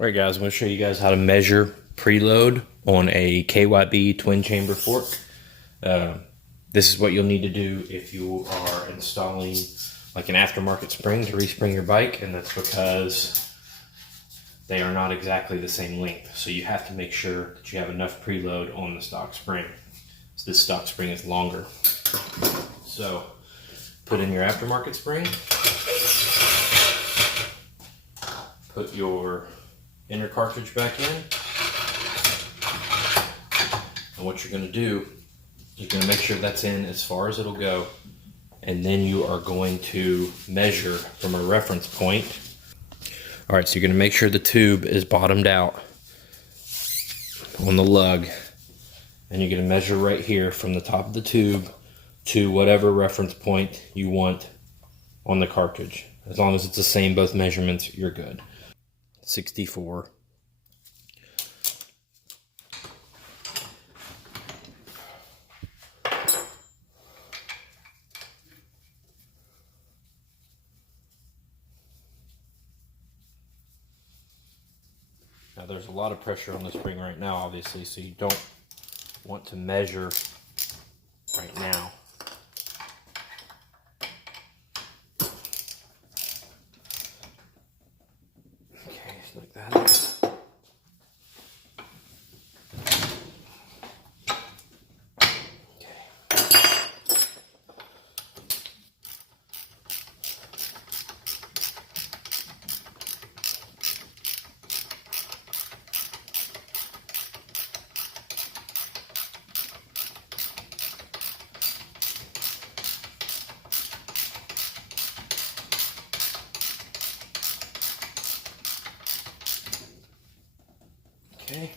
Alright guys, I'm going to show you guys how to measure preload on a KYB twin chamber fork. This is what you'll need to do if you are installing like an aftermarket spring to respring your bike, and that's because they are not exactly the same length. So you have to make sure that you have enough preload on the stock spring. So this stock spring is longer. So put in your aftermarket spring, put your inner cartridge back in, and what you're going to do is you're going to make sure that's in as far as it'll go, and then you are going to measure from a reference point. Alright, so you're going to make sure the tube is bottomed out on the lug, and you're going to measure right here from the top of the tube to whatever reference point you want on the cartridge. As long as it's the same both measurements, you're good. 64. Now there's a lot of pressure on the spring right now, obviously, so you don't want to measure right now. Like that. Okay.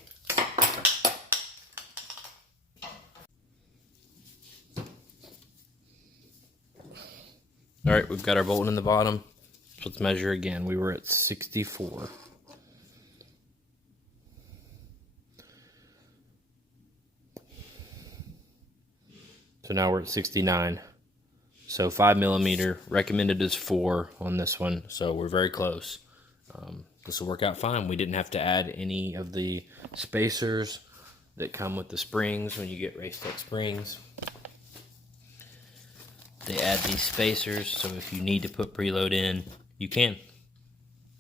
All right, we've got our bolt in the bottom. So let's measure again. We were at 64. So now we're at 69. So 5 millimeter, recommended is 4 on this one. So we're very close. This will work out fine. We didn't have to add any of the spacers that come with the springs when you get Race Tech springs. They add these spacers, so if you need to put preload in, you can.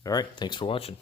All right, thanks for watching.